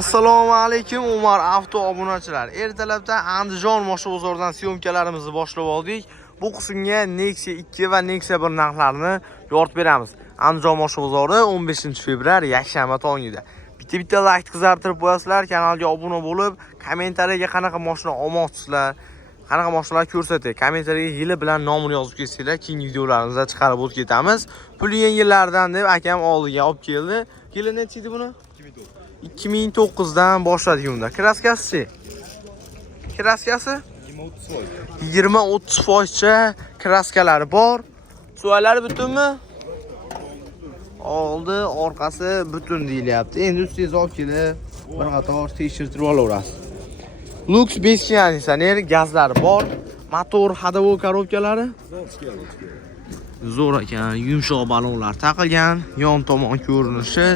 Assalomu alaykum Umar avto obunachilar. Ertalabda Andijon moshina bozoridan syomkalarimizni boshlab oldik. Bu qismga Nexia 2 va Nexia 1 narxlarini yoritib beramiz. Andijon moshina bozori 15-fevral yakshanba tongida. Bitta like qizartirib qo'yasizlar, kanalga obuna bo'lib, kommentariyaga qanaqa moshina olmoqchisizlar, qanaqa mashinalar ko'rsating. Kommentariyaga yili bilan nomini yozib ketsanglar, keyingi videolarimizda chiqarib o'tib ketamiz. Pul yengillardan deb akam oldiga olib keldi. Yili necha edi buni? 2009 dan boshladik unda. Kraskasi-chi? Kraskasi 20-30% kraskalari bor. Suvalari butunmi? Oldi, orqasi butun deyilyapti. Endi ustiga olib kelib, bir qator tekshirtirib olaverasiz. Lux 5 konditsioner, gazlari bor. Motor ходовой korobkalari zo'r ekan, yumshoq balonlar taqilgan, yon tomon ko'rinishi,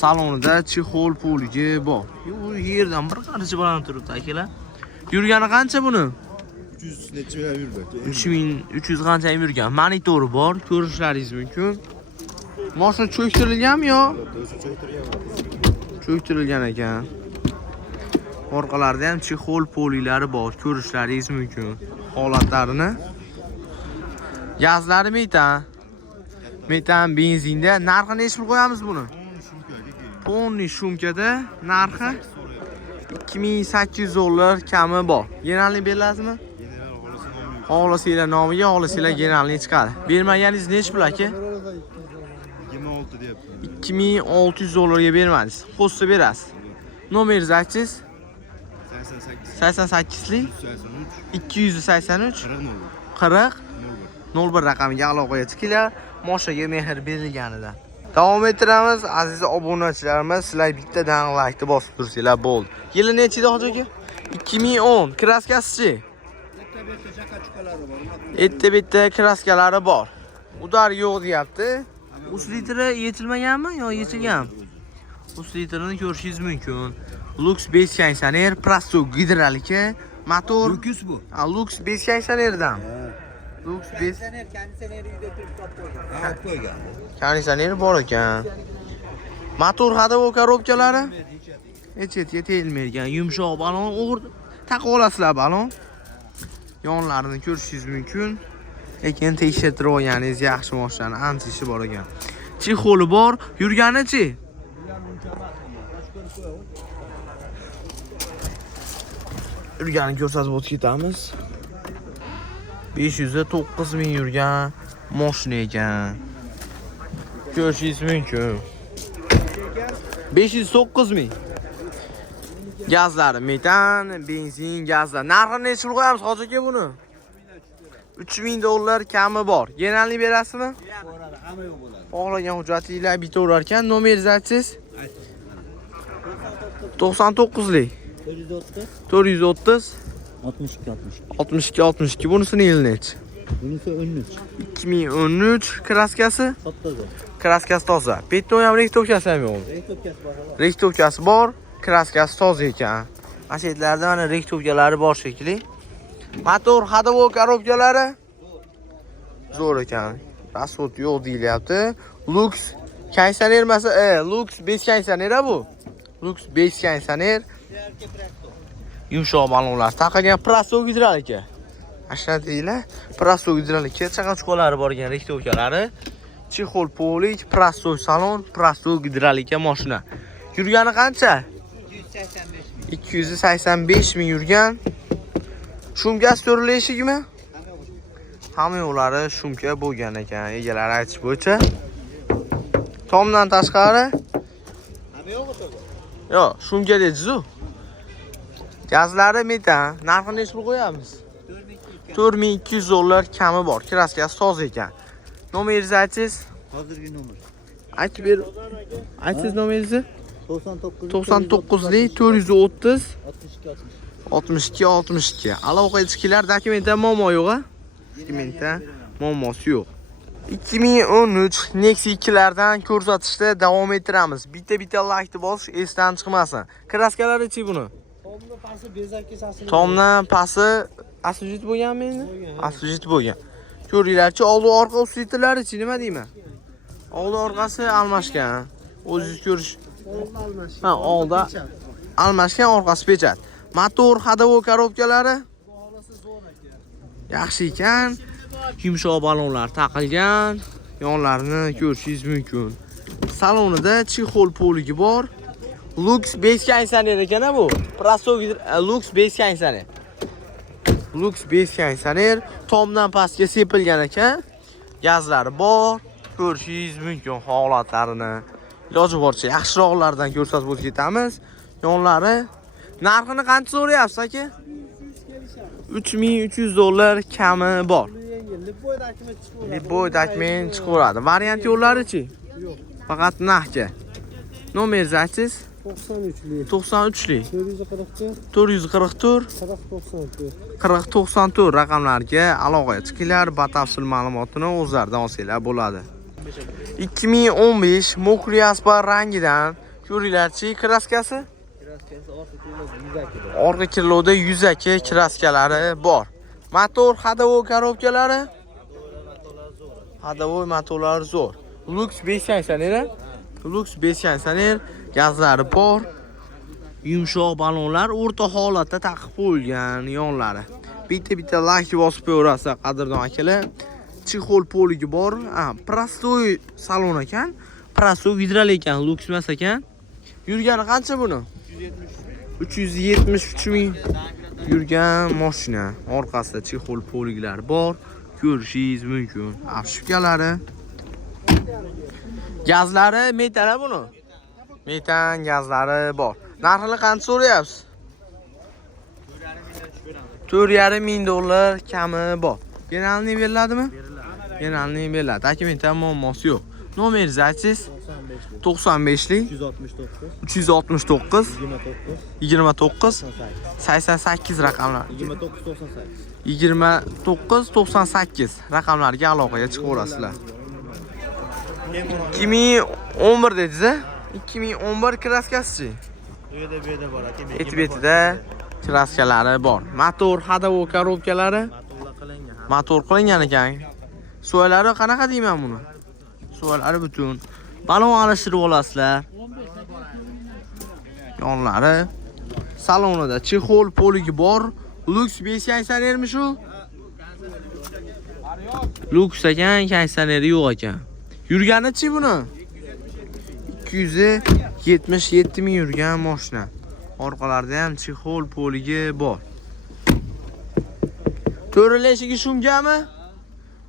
salonida chexol poligi bor. Bu yerdan bir qancha baland turibdi akalar. Yurgani qancha buni? 300 necha yurdi? 3300 qancha yurgan. Monitori bor, ko'rishlaringiz mumkin. Mashina cho'ktirilganmi yo? Cho'ktirilgan ekan. Orqalarida ham chexol polilari bor, ko'rishlaringiz mumkin. Holatlarini. Gazlari metan. Metan benzinda narxini necha pul qo'yamiz buni? Ponni shumkada narxi $2800 kami bor. Generalni berilasizmi? Xohlasanglar nomiga, xohlasanglar generalni chiqadi. Bermaganingiz necha pul aka? 26 deyapti. $2600 ga bermadingiz. Qo'shsa berasiz. Nomeringizni aytsangiz? 88lik 283 40 01 raqamiga aloqaga chiqinglar. Mashinaga mehr berilganidan. Davom ettiramiz aziz obunachilarimiz. Sizlar bittadan like bosib tursanglar bo'ldi. Yili necha edi hoji aka? 2010. Kraskasi-chi? Bitta kraskalari bor. Udar yo'q deyapti. Uslitri yechilmaganmi yo yechilganmi? Uslitrini ko'rishingiz mumkin. Lux 5 konditsioner, Prasto gidrolika, motor. Lux bu. Lux 5 konditsionerdan. Lux 5 Konditsioneri uyda turib topib qo'ygan. konditsioner bor ekan. Motor ходовой korobkalari echetga tegilmaydigan, yumshoq balon o'g'irdi. Taqib olasizlar balon. Yonlarini ko'rishingiz mumkin. Lekin tekshirtirib olganingiz yaxshi mashina, antishi bor ekan. Chexoli bor, yurgani-chi? Yurgani ko'rsatib o'tib ketamiz. 509 ming yurgan mashina ekan. Ko'rishingiz mumkin. 509 ming. Gazlari metan, benzin, gazlar. Narxini necha qo'yamiz hoji aka buni? $3000 kami bor. Generalni berasizmi? Hamma yo'q bo'ladi. Xohlagan hujjatinglar bitaverar ekan. Nomeringizni aytsangiz? 99lik 430 62 bunisini yili necha? Bunisi 13. 2013 kraskasi? Kraskasi toza. Bitta ham rektovkasi ham yo'q. Rektovkasi bor, kraskasi toza ekan. Mashetlarda mana rektovkalari bor shekilli. Motor ходовой korobkalari zo'r ekan. Rasot yo'q deyilyapti. Lux konditsioner emas, Lux 5 konditsioner bu. Lux 5 konditsioner. Yumshoq balonlar taqilgan, Prasto gidrolika. Ashadiylar, Prasto gidrolika, chaqachuqalari bor ekan, rektovkalari. Chexol polik, Prasto salon, Prasto gidrolika mashina. Yurgani qancha? 285 ming yurgan. Shumkasi to'rli eshikmi? Hamma yo'llari shumka bo'lgan ekan, egalari aytish bo'yicha. Tomdan tashqari yo'q, shumka deysiz-ku. Gazlari metan. Narxini necha pul qo'yamiz? $4200 kami bor. Kraskasi toza ekan. Nomeringizni aytsangiz? Hozirgi nomer. Aytib ber. Aytsangiz nomeringizni? 99lik 430 62. Aloqa echkilar dokumenti muammo yo'q-a? Dokumenti muammosi yo'q. 2013 Nexia 2lardan ko'rsatishda davom ettiramiz. Bitta like bosish esdan chiqmasin. Kraskalari-chi buni? Tomni pasi bezak kesasi. Tomdan pasi asfalt bo'lganmi endi? Asfalt bo'lgan. Ko'ringlarchi, oldi orqa uslitlari-chi, nima deyman? Oldi orqasi almashgan. O'zingiz Ha, oldi. Almashgan, orqasi pechat. Motor, ходовой korobkalari yaxshi ekan. Yumshoq balonlar taqilgan. Yonlarini ko'rishingiz mumkin. Salonida chexol poligi bor. Lux base konditsioner ekan bu. Prosto Lux base konditsioner. Lux base konditsioner tomdan pastga sepilgan ekan. Gazlari bor. Ko'rishingiz mumkin holatlarini. Iloji boricha yaxshiroqlardan ko'rsatib o'tib ketamiz. Yonlari narxini qancha so'rayapsiz aka? $3300 kami bor. Liboy dokument chiqaradi. Variant yo'llari-chi? Yo'q. Faqat naqdga. Nomeringizni aytsangiz? 93lik 444 4094 raqamlarga aloqaga chiqinglar, batafsil ma'lumotni o'zlaridan olsanglar bo'ladi. 2015 Mokri Aspar rangidan ko'ringlarchi kraskasi. Orqa kirlovda yuzaki kraskalari bor. Motor, ходовой korobkalari. Ходовой motorlari zo'r. Lux 5 konditsioner. Lux 5 konditsioner, gazlari bor. Yumshoq balonlar o'rta holatda taqib qo'yilgan yonlari. Bitta like bosib qo'yarasiz, qadrdon akalar. Chexol poligi bor. Prostoy salon ekan. Prostoy gidrolik ekan, Lux emas ekan. Yurgani qancha buni? 373 ming yurgan mashina. Orqasida chexol poliglar bor. Ko'rishingiz mumkin. Afshifkalari. Gazlari metan buni. Metan gazlari bor. Narxini qancha so'rayapsiz? $4,500 kami bor. Generalni beriladimi? Generalni beriladi. Dokumentdan muammosi yo'q. Nomeringizni aytsangiz? 95lik 369 29 88 raqamlar. 29 98 raqamlarga aloqaga chiqaverasizlar. 2011 dedingiz-a? 2011 kraskasi-chi? Bu yerda bor aka. Et-betida kraskalari bor. Motor, ходовой korobkalari motor qilingan ekan. So'ylari qanaqa deyman buni? So'ylari butun. Balon alishtirib olasizlar. Yonlari salonida chexol poligi bor. Lux 5 konditsionermi shu? Lux ekan, konditsioneri yo'q ekan. Yurgani-chi buni? 277 ming yurgan mashina. Orqalarida ham chexol poligi bor. To'rilishiga shumgami?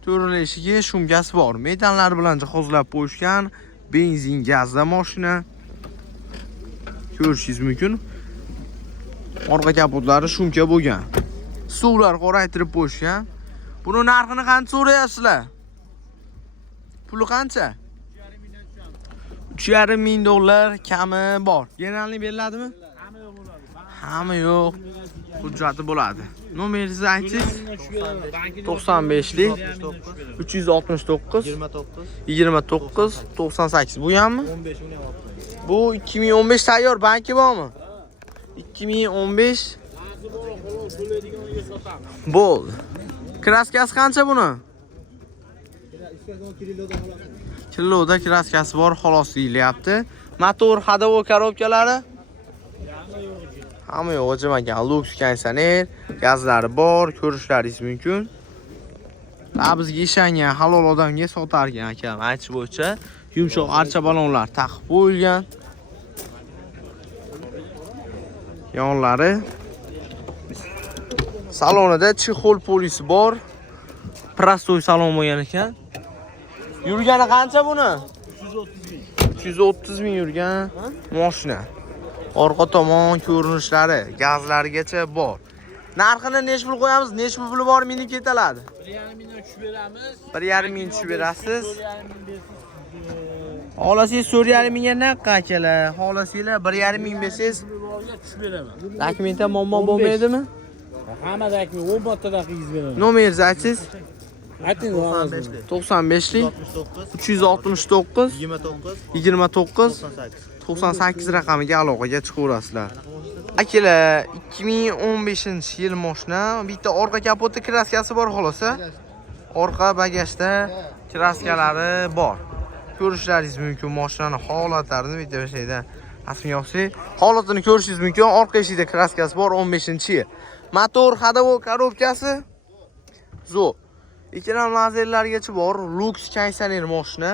To'rilishiga shumgasi bor. Metanlar bilan jihozlab qo'yishgan benzin gazda mashina. Ko'rishingiz mumkin. Orqa kapotlari shumka bo'lgan. Suvlar qoraytirib qo'yishgan. Buni narxini qancha so'rayapsizlar? Puli qancha? $3,500 kami bor. Generalni beriladimi? Hamma yo'q. Hujjati bo'ladi. Nomeringizni aytsangiz? 95lik 369 29 98. Bu hammi? Bu 2015 tayyor banki bormi? 2015 bo'ldi. Kraskasi qancha buni? Kiloda kraskasi bor, xolos deyilyapti. Motor, ходовой korobkalari hamma yo'q, o'chimagan. Lux konditsioner, gazlari bor, ko'rishlaringiz mumkin. Bizga ishongan halol odamga sotargan akam aytish bo'yicha yumshoq archa balonlar taqib qo'yilgan. Yonlari salonida chexol polisi bor. Prostoy salon bo'lgan ekan. Yurgani qancha buni? 330 ming yurgan mashina. Orqa tomon ko'rinishlari, gazlarigacha bor. Narxini nech pul qo'yamiz? Nech puli bor minib ketiladi? 1,5 ming tushib beramiz. 1,5 ming tushib berasiz. Xohlasangiz 4,5 mingga naqqa akalar. Xohlasanglar 1,5 ming bersangiz tushib beraman. dokumentda muammo bo'lmaydimi? Hamma dokument 10 marta daqiqangiz beraman. Nomeringizni aytsangiz? Ayting, 95lik 369 29 98 raqamiga aloqaga chiqaverasizlar. Akalar, 2015-yil mashina, bitta orqa kapotda kraskasi bor xolos. Orqa bagajda kraskalari bor. Ko'rishlaringiz mumkin mashinaning holatlarini bitta shayda Rasmiy olsak, holatini ko'rishingiz mumkin. Orqa eshikda kraskasi bor, 15-yil. Motor, ходовой korobkasi zo'r. Ikkala lazerlargacha bor, Lux konditsioner mashina.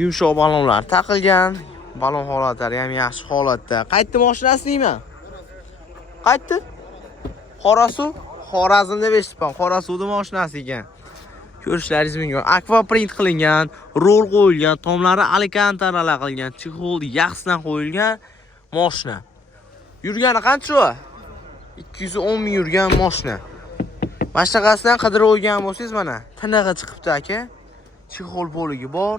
Yumshoq balonlar taqilgan. Balon holatlari ham yaxshi holatda. Qaytdi mashinasi deyman. Qaytdi? Qorasuv, Xorazm deb eshitdim. Qorasuvning mashinasi ekan. Ko'rishlaringiz mumkin. Aqua print qilingan, rol qo'yilgan, tomlari alcantara qilingan, chexol yaxshidan qo'yilgan mashina. Yurgani qancha? 210 ming yurgan mashina. Mashtaqasidan qidirib olgan bo'lsangiz mana, tinig'i chiqibdi aka. Chexol bo'ligi bor.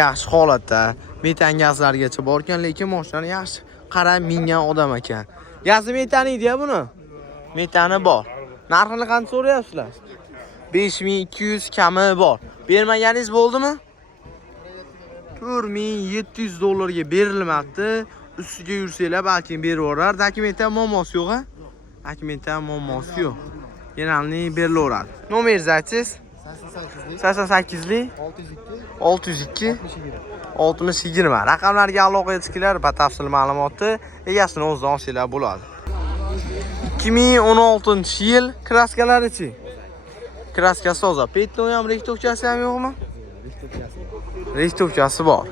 Yaxshi holatda, metan gazlargacha bor ekan, lekin mashina yaxshi. Qarab mingan odam ekan. Gazi metan edi-ya buni. Metani bor. Narxini qancha so'rayapsizlar? 5200 kami bor. Bermaganingiz bo'ldimi? 4700 dollarga berilmabdi. Ustiga yursanglar balki berib yuborar. Dokumentda muammosi yo'q-a? Dokumentda muammosi yo'q. Genalni berilaveradi. Nomeringizni aytsangiz? 88lik 602 6020. Raqamlarga aloqaga chiqinglar, batafsil ma'lumotni egasini o'zidan olsanglar bo'ladi. 2016-yil kraskalari-chi? Kraskasi toza. Petno ham rektovkasi ham yo'qmi? Rektovkasi bor.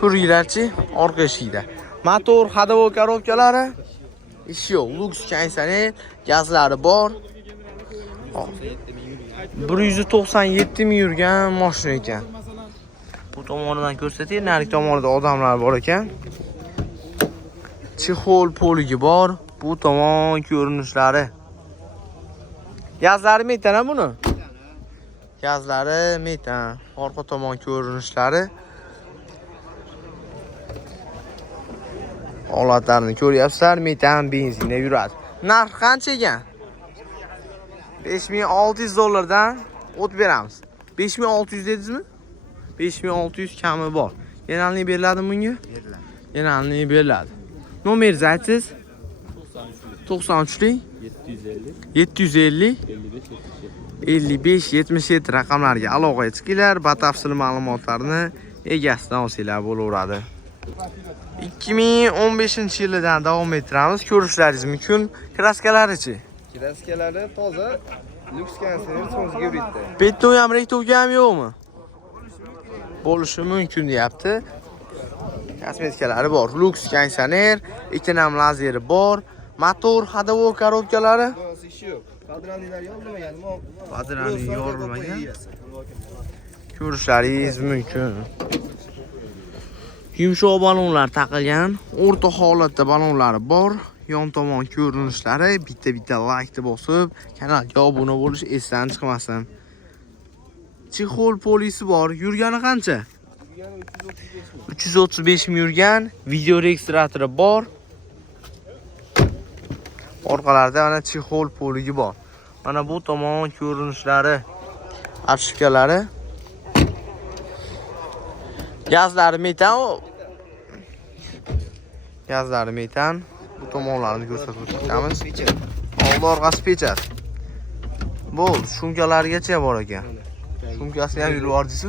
Ko'ringlarchi, orqa eshikda. Motor, ходовой korobkalari ish yo'q. Lux konditsioner, gazlari bor. 197 ming yurgan mashina ekan. Bu tomonidan ko'rsataylik, narigi tomonida odamlar bor ekan. Chexol poligi bor. Bu tomon ko'rinishlari. Gazlari metan buni. Gazlari metan. Orqa tomon ko'rinishlari. Holatlarini ko'ryapsizlar, metan benzinda yuradi. Narx qancha ekan? 5600 dollardan o't beramiz. 5600 dedingizmi? 5600 kami bor. Genalni beriladimi bunga? Beriladi. Genalni beriladi. Nomeringizni aytsangiz? 93lik 750 55 77 raqamlarga aloqaga chiqinglar, batafsil ma'lumotlarni egasidan olsanglar bo'laveradi. 2015-yildan davom ettiramiz. Ko'rishlaringiz mumkin. Kraskalari-chi? Kraskalari toza, Lux konditsioner so'ziga bitdi. Petno ham rektovka ham yo'qmi? Bo'lishi mumkin deyapti. Kosmetikalari bor. Lux konditsioner, ikkita ham lazeri bor. Motor, ходовой korobkalari Ishi yo'q. Qadraniylar yorilmaganmi? Padrani yorilmagan. Ko'rishlaringiz mumkin. Yumshoq balonlar taqilgan, o'rta holatda balonlari bor. Yon tomon ko'rinishlari, bitta like bosib, kanalga obuna bo'lish esdan chiqmasin. Chexol polisi bor. Yurgani qancha? 335 ming yurgan, video registratori bor. Orqalarida mana chexol poligi bor. Mana bu tomon ko'rinishlari, obshipkalari. Gazlari metan. Gazlari metan. Bu tomonlarni ko'rsatib o'tamiz. Old orqasi pechat. Bo'ldi, shumkalarigacha bor ekan. Shumkasini ham yurib yubordingiz.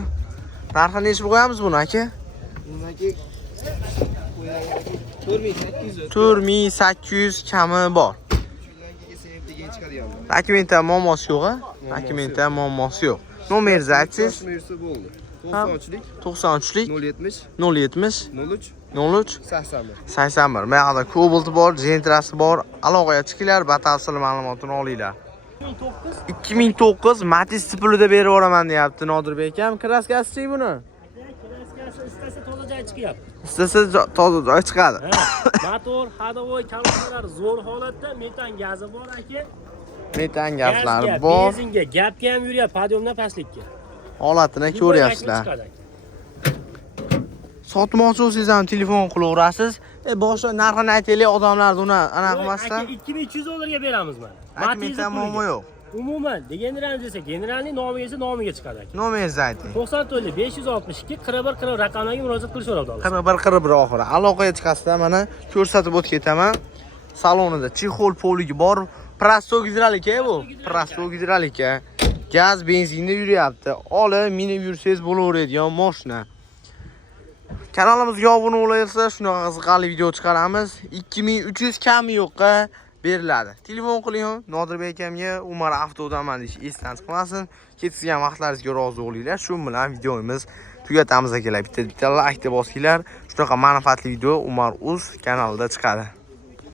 Narxini nechga qo'yamiz buni aka? Buniki 4800 kami bor. Dokumentda muammosi yo'q-a? Dokumentda muammosi yo'q. Nomeringizni aytsangiz? 93lik 070 03 81. 81. Mayada Cobalt bor, Gentrasi bor. Aloqaga chiqinglar, batafsil ma'lumotini olinglar. 2009 Matiz tipida berib yuboraman deyapti Nodirbek ham. Kraskasi-chi buni? Kraskasi istasa toza joy chiqyapti. Istasa toza joy chiqadi. Motor, ходовой korobkalar zo'r holatda, metan gazi bor aka. Metan gazlari bor. Benzinga, gapga ham yuryapti, podyomdan pastlikka. Holatini ko'ryapsizlar. Sotmoqchi bo'lsangiz ham telefon qilaverasiz. Boshqa narxini aytaylik, odamlar uni anaqa qilmasdan. 2300 dollarga beramiz mana. Dokumentda muammo yo'q. Umuman, general desa, generalning nomiga esa nomiga chiqadi aka. Nomeringizni ayting. 94 562 41 40 raqamlarga murojaat qilish so'rabdi. 41 oxiri. Aloqaga chiqasizlar, mana ko'rsatib o'tib ketaman. Salonida chexol poligi bor. Prasto gidrolika bu. Prasto gidrolika. Gaz, benzinda yuryapti. Olib, minib yursangiz bo'laveradigan mashina. Kanalimizga obuna bo'lasizlar, shunaqa qiziqarli video chiqaramiz. 2300 kami yo'qqa beriladi. Telefon qiling, Nodirbek akamga Umar Avtodaman deyish esdan chiqmasin. Ketgan vaqtlaringizga rozi bo'linglar. Shu bilan videomiz tugatamiz akalar. Bitta like deb bosinglar. Shunaqa manfaatli video Umar Uz kanalida chiqadi.